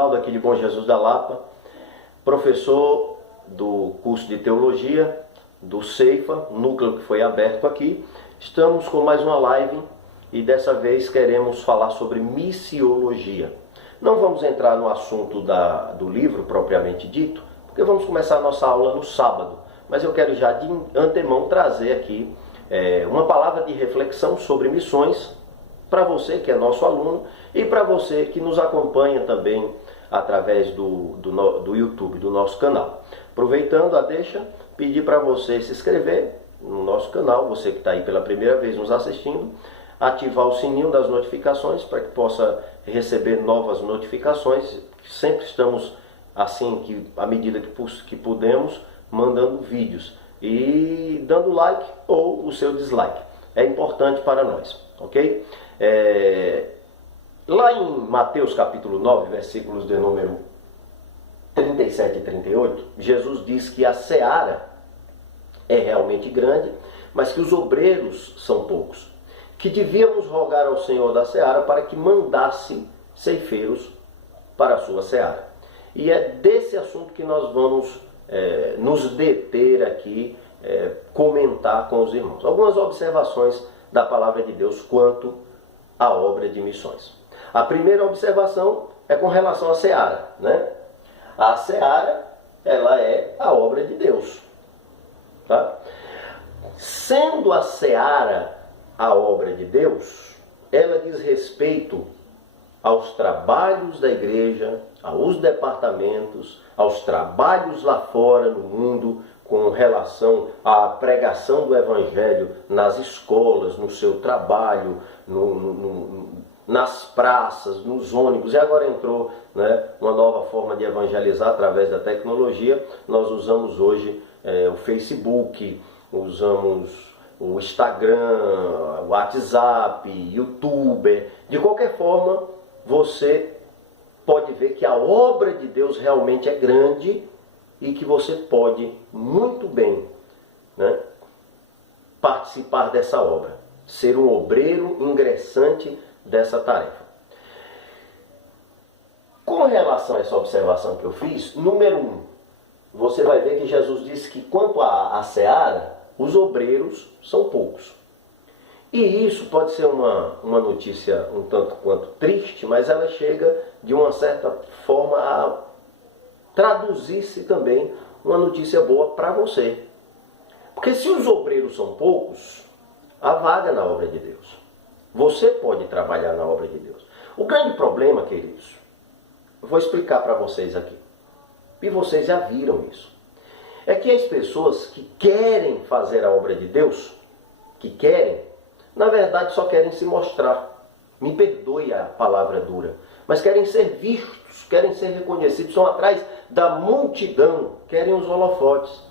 Ronaldo, aqui de Bom Jesus da Lapa, professor do curso de Teologia do Ceifa, núcleo que foi aberto aqui. Estamos com mais uma live e dessa vez queremos falar sobre missiologia. Não vamos entrar no assunto do livro propriamente dito, porque vamos começar a nossa aula no sábado, mas eu quero já de antemão trazer aqui uma palavra de reflexão sobre missões para você que é nosso aluno e para você que nos acompanha também através do YouTube, do nosso canal. Aproveitando a deixa, pedir para você se inscrever no nosso canal, você que está aí pela primeira vez nos assistindo, ativar o sininho das notificações para que possa receber novas notificações. Sempre estamos, assim, que à medida que podemos, mandando vídeos e dando like ou o seu dislike. É importante para nós, ok? Lá em Mateus capítulo 9, versículos de número 37 e 38, Jesus diz que a seara é realmente grande, mas que os obreiros são poucos. Que devíamos rogar ao Senhor da seara para que mandasse ceifeiros para a sua seara. E é desse assunto que nós vamos nos deter aqui, comentar com os irmãos. Algumas observações da palavra de Deus quanto à obra de missões. A primeira observação é com relação à seara, né? A seara, ela é a obra de Deus, tá? Sendo a seara a obra de Deus, ela diz respeito aos trabalhos da igreja, aos departamentos, aos trabalhos lá fora no mundo, com relação à pregação do Evangelho nas escolas, no seu trabalho, nas praças, nos ônibus. E agora entrou, né, uma nova forma de evangelizar através da tecnologia. Nós usamos hoje o Facebook, usamos o Instagram, o WhatsApp, YouTube. De qualquer forma, você pode ver que a obra de Deus realmente é grande e que você pode muito bem, né, participar dessa obra, ser um obreiro ingressante dessa tarefa. Com relação a essa observação que eu fiz, número 1, você vai ver que Jesus disse que quanto à seara, os obreiros são poucos. E isso pode ser uma notícia um tanto quanto triste, mas ela chega de uma certa forma a traduzir-se também uma notícia boa para você. Porque se os obreiros são poucos, há vaga na obra de Deus. Você pode trabalhar na obra de Deus. O grande problema, queridos, eu vou explicar para vocês aqui, e vocês já viram isso, é que as pessoas que querem fazer a obra de Deus, na verdade só querem se mostrar. Me perdoe a palavra dura, mas querem ser vistos, querem ser reconhecidos, estão atrás da multidão, querem os holofotes.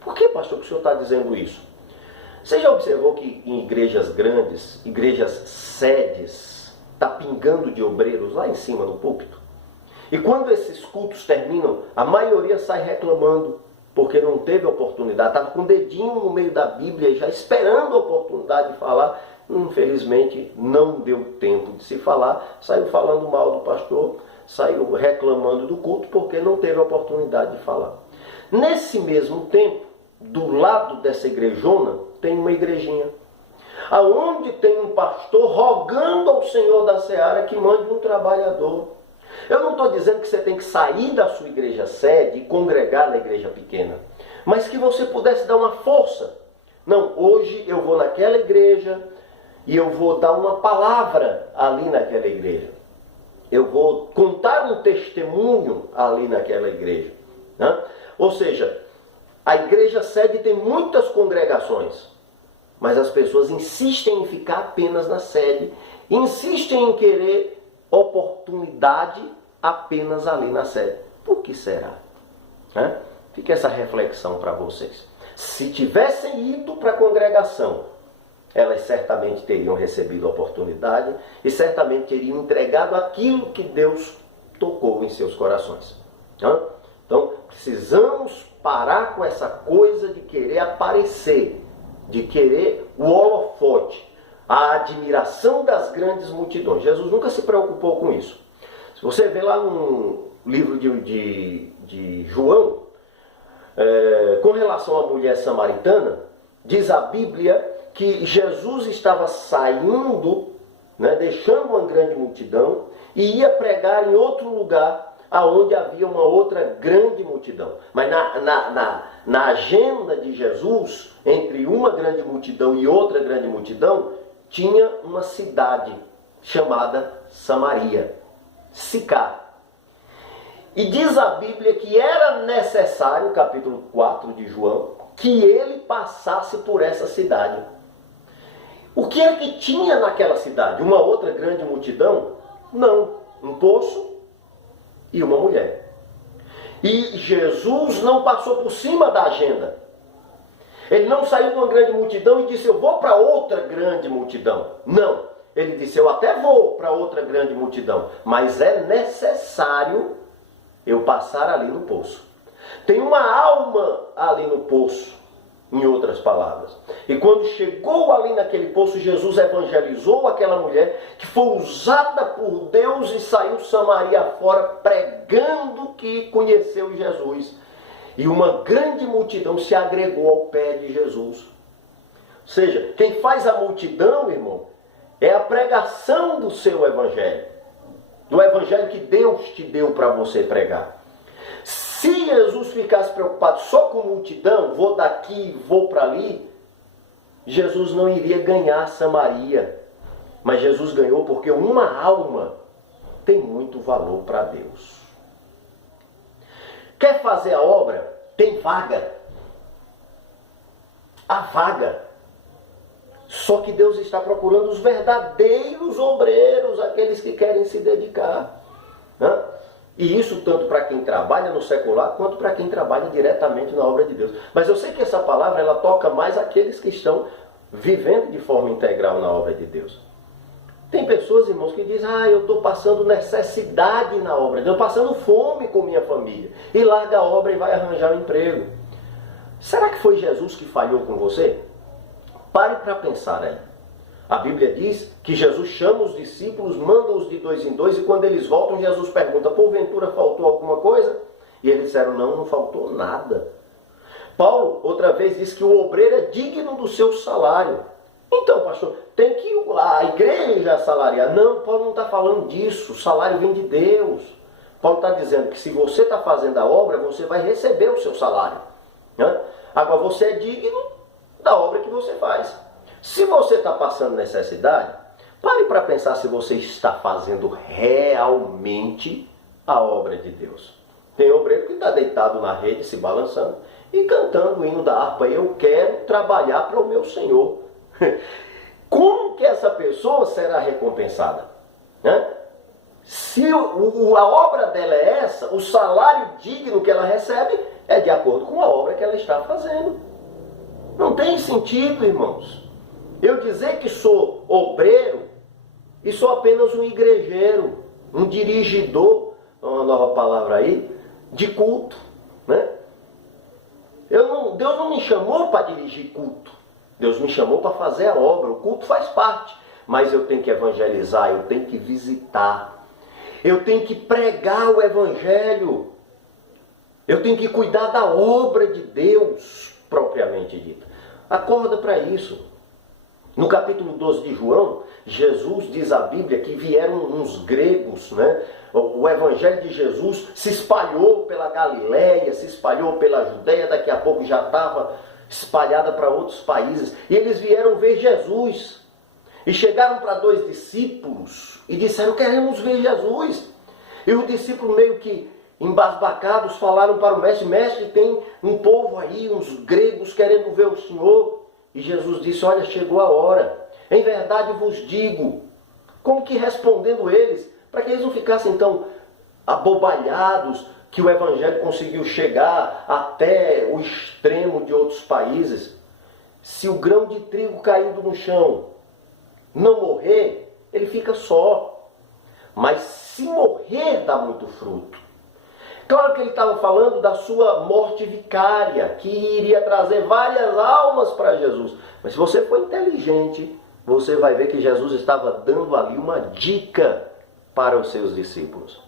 Por que, pastor, que o senhor está dizendo isso? Você já observou que em igrejas grandes, igrejas sedes, está pingando de obreiros lá em cima no púlpito? E quando esses cultos terminam, a maioria sai reclamando, porque não teve oportunidade, estava com o dedinho no meio da Bíblia, já esperando a oportunidade de falar. Infelizmente, não deu tempo de se falar, saiu falando mal do pastor, saiu reclamando do culto, porque não teve a oportunidade de falar. Nesse mesmo tempo, do lado dessa igrejona, tem uma igrejinha, aonde tem um pastor rogando ao Senhor da seara que mande um trabalhador. Eu não estou dizendo que você tem que sair da sua igreja sede e congregar na igreja pequena, mas que você pudesse dar uma força. Não, hoje eu vou naquela igreja e eu vou dar uma palavra ali naquela igreja. Eu vou contar um testemunho ali naquela igreja, né? Ou seja, a igreja sede tem muitas congregações, mas as pessoas insistem em ficar apenas na sede, insistem em querer oportunidade apenas ali na sede. Por que será? Fica essa reflexão para vocês. Se tivessem ido para a congregação, elas certamente teriam recebido a oportunidade e certamente teriam entregado aquilo que Deus tocou em seus corações. Então, precisamos parar com essa coisa de querer aparecer, de querer o holofote, a admiração das grandes multidões. Jesus nunca se preocupou com isso. Se você vê lá livro de João, com relação à mulher samaritana, diz a Bíblia que Jesus estava saindo, né, deixando uma grande multidão, e ia pregar em outro lugar, aonde havia uma outra grande multidão. Mas na agenda de Jesus, entre uma grande multidão e outra grande multidão, tinha uma cidade chamada Samaria, Sicar. E diz a Bíblia que era necessário, capítulo 4 de João, que ele passasse por essa cidade. O que é que tinha naquela cidade? Uma outra grande multidão? Não. Um poço e uma mulher. E Jesus não passou por cima da agenda. Ele não saiu de uma grande multidão e disse, eu vou para outra grande multidão. Não. Ele disse, eu até vou para outra grande multidão, mas é necessário eu passar ali no poço. Tem uma alma ali no poço, em outras palavras. E quando chegou ali naquele poço, Jesus evangelizou aquela mulher que foi usada por Deus e saiu Samaria fora pregando que conheceu Jesus. E uma grande multidão se agregou ao pé de Jesus. Ou seja, quem faz a multidão, irmão, é a pregação do seu evangelho. Do evangelho que Deus te deu para você pregar. Se Jesus ficasse preocupado só com multidão, vou daqui, vou para ali, Jesus não iria ganhar Samaria. Mas Jesus ganhou porque uma alma tem muito valor para Deus. Quer fazer a obra? Tem vaga. Há vaga. Só que Deus está procurando os verdadeiros obreiros, aqueles que querem se dedicar. Né? E isso tanto para quem trabalha no secular, quanto para quem trabalha diretamente na obra de Deus. Mas eu sei que essa palavra, ela toca mais aqueles que estão vivendo de forma integral na obra de Deus. Tem pessoas, irmãos, que dizem, eu estou passando necessidade na obra de Deus, passando fome com minha família. E larga a obra e vai arranjar um emprego. Será que foi Jesus que falhou com você? Pare para pensar aí. A Bíblia diz que Jesus chama os discípulos, manda-os de 2 em 2, e quando eles voltam, Jesus pergunta, porventura faltou alguma coisa? E eles disseram, não faltou nada. Paulo, outra vez, diz que o obreiro é digno do seu salário. Então, pastor, tem que a igreja assalariar. Não, Paulo não está falando disso. O salário vem de Deus. Paulo está dizendo que se você está fazendo a obra, você vai receber o seu salário. Né? Agora, você é digno da obra que você faz. Se você está passando necessidade, pare para pensar se você está fazendo realmente a obra de Deus. Tem obreiro que está deitado na rede, se balançando e cantando o hino da harpa. Eu quero trabalhar para o meu Senhor. Como que essa pessoa será recompensada? Né? Se a obra dela é essa, o salário digno que ela recebe é de acordo com a obra que ela está fazendo. Não tem sentido, irmãos, eu dizer que sou obreiro e sou apenas um igrejeiro, um dirigidor, uma nova palavra aí, de culto. Né? Deus não me chamou para dirigir culto. Deus me chamou para fazer a obra. O culto faz parte. Mas eu tenho que evangelizar, eu tenho que visitar. Eu tenho que pregar o evangelho. Eu tenho que cuidar da obra de Deus, propriamente dita. Acorda para isso. No capítulo 12 de João, Jesus diz à Bíblia que vieram uns gregos, né? O evangelho de Jesus se espalhou pela Galileia, se espalhou pela Judéia, daqui a pouco já estava espalhada para outros países. E eles vieram ver Jesus. E chegaram para 2 discípulos e disseram, queremos ver Jesus. E os discípulos meio que embasbacados falaram para o mestre, mestre, tem um povo aí, uns gregos querendo ver o Senhor. E Jesus disse, olha, chegou a hora. Em verdade vos digo. Como que respondendo eles, para que eles não ficassem tão abobalhados, que o evangelho conseguiu chegar até o extremo de outros países. Se o grão de trigo caindo no chão não morrer, ele fica só. Mas se morrer, dá muito fruto. Claro que ele estava falando da sua morte vicária, que iria trazer várias almas para Jesus. Mas se você for inteligente, você vai ver que Jesus estava dando ali uma dica para os seus discípulos.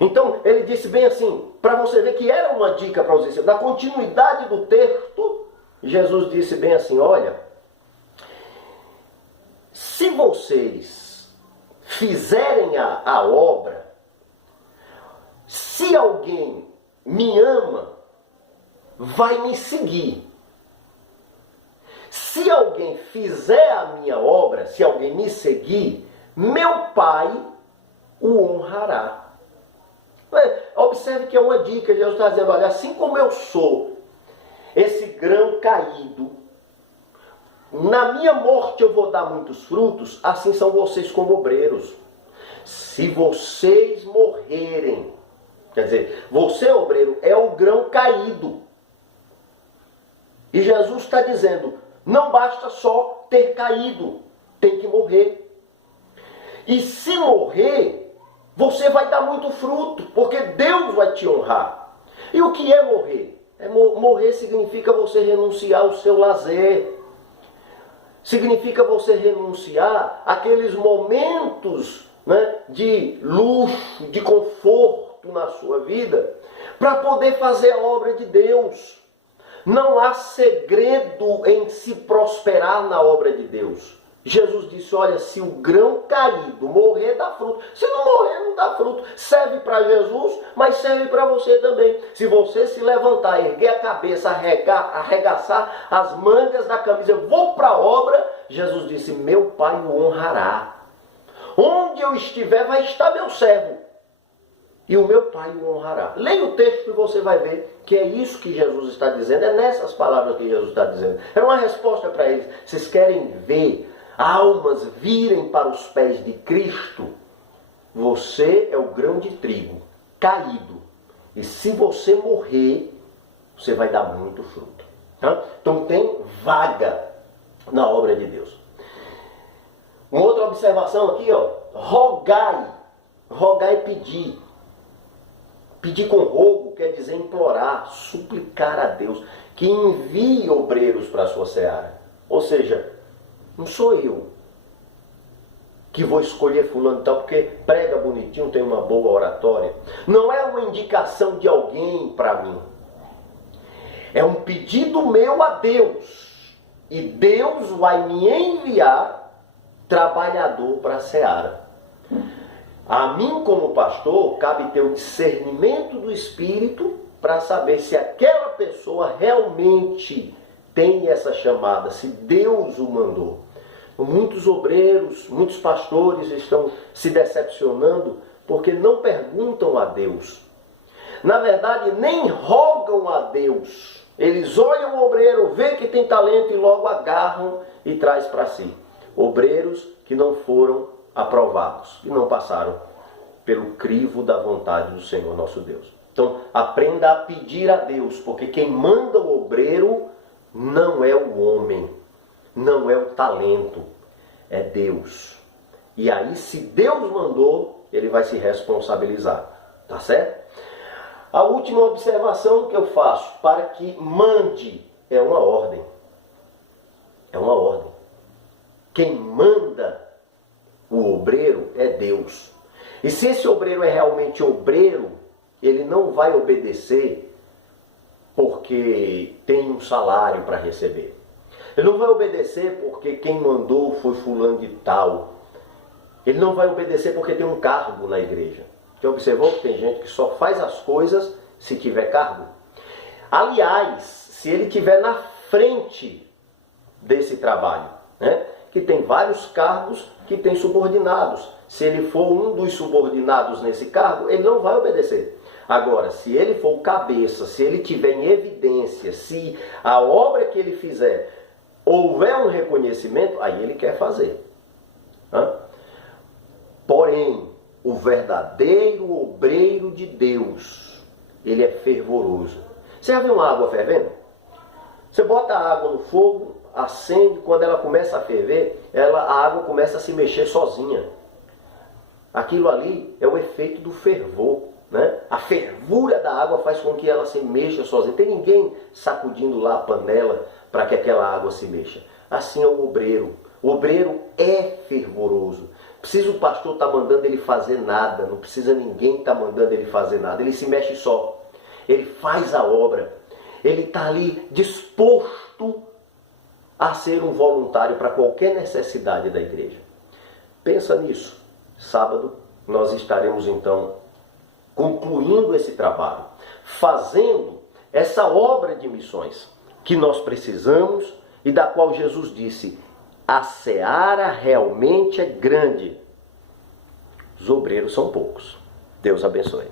Então, ele disse bem assim, para você ver que era uma dica para os discípulos. Na continuidade do texto, Jesus disse bem assim, olha, se vocês fizerem a obra, se alguém me ama, vai me seguir. Se alguém fizer a minha obra, se alguém me seguir, meu Pai o honrará. Observe que é uma dica, Jesus está dizendo, olha, assim como eu sou esse grão caído, na minha morte eu vou dar muitos frutos, assim são vocês como obreiros. Se vocês morrerem, quer dizer, você, obreiro, é o grão caído. E Jesus está dizendo, não basta só ter caído, tem que morrer. E se morrer, você vai dar muito fruto, porque Deus vai te honrar. E o que é morrer? Morrer significa você renunciar ao seu lazer. Significa você renunciar àqueles momentos, né, de luxo, de conforto na sua vida, para poder fazer a obra de Deus. Não há segredo em se prosperar na obra de Deus. Jesus disse, olha, se o grão caído morrer, dá fruto. Se não morrer, não dá fruto. Serve para Jesus, mas serve para você também. Se você se levantar, erguer a cabeça, arregaçar as mangas da camisa, vou para a obra, Jesus disse, meu Pai o honrará. Onde eu estiver, vai estar meu servo. E o meu Pai o honrará. Leia o texto e você vai ver que é isso que Jesus está dizendo. É nessas palavras que Jesus está dizendo. É uma resposta para eles. Vocês querem ver almas virem para os pés de Cristo? Você é o grão de trigo caído. E se você morrer, você vai dar muito fruto. Tá? Então tem vaga na obra de Deus. Uma outra observação aqui, ó. Rogai. Rogai é pedir. Pedir com rogo quer dizer implorar, suplicar a Deus que envie obreiros para a sua seara. Ou seja, não sou eu que vou escolher fulano e tal porque prega bonitinho, tem uma boa oratória. Não é uma indicação de alguém para mim. É um pedido meu a Deus. E Deus vai me enviar trabalhador para a seara. A mim, como pastor, cabe ter o discernimento do Espírito para saber se aquela pessoa realmente tem essa chamada, se Deus o mandou. Muitos obreiros, muitos pastores estão se decepcionando porque não perguntam a Deus. Na verdade, nem rogam a Deus. Eles olham o obreiro, vê que tem talento e logo agarram e traz para si. Obreiros que não foram aprovados e não passaram pelo crivo da vontade do Senhor nosso Deus. Então, aprenda a pedir a Deus, porque quem manda o obreiro não é o homem, não é o talento, é Deus. E aí, se Deus mandou, ele vai se responsabilizar, tá certo? A última observação que eu faço, para que mande, é uma ordem. É uma ordem. Quem manda o obreiro é Deus. E se esse obreiro é realmente obreiro, ele não vai obedecer porque tem um salário para receber. Ele não vai obedecer porque quem mandou foi fulano de tal. Ele não vai obedecer porque tem um cargo na igreja. Já observou que tem gente que só faz as coisas se tiver cargo? Aliás, se ele estiver na frente desse trabalho, né? Que tem vários cargos que tem subordinados. Se ele for um dos subordinados nesse cargo, ele não vai obedecer. Agora, se ele for o cabeça, se ele tiver em evidência, se a obra que ele fizer houver um reconhecimento, aí ele quer fazer. Porém, o verdadeiro obreiro de Deus, ele é fervoroso. Você já viu uma água fervendo? Você bota a água no fogo, acende, quando ela começa a ferver, a água começa a se mexer sozinha. Aquilo ali é o efeito do fervor, né? A fervura da água faz com que ela se mexa sozinha. Tem ninguém sacudindo lá a panela para que aquela água se mexa. Assim é o obreiro. O obreiro é fervoroso. precisa o pastor estar mandando ele fazer nada, não precisa ninguém estar mandando ele fazer nada. Ele se mexe só, ele faz a obra, ele está ali disposto a ser um voluntário para qualquer necessidade da igreja. Pensa nisso. Sábado nós estaremos então concluindo esse trabalho, fazendo essa obra de missões que nós precisamos e da qual Jesus disse: a seara realmente é grande, os obreiros são poucos. Deus abençoe.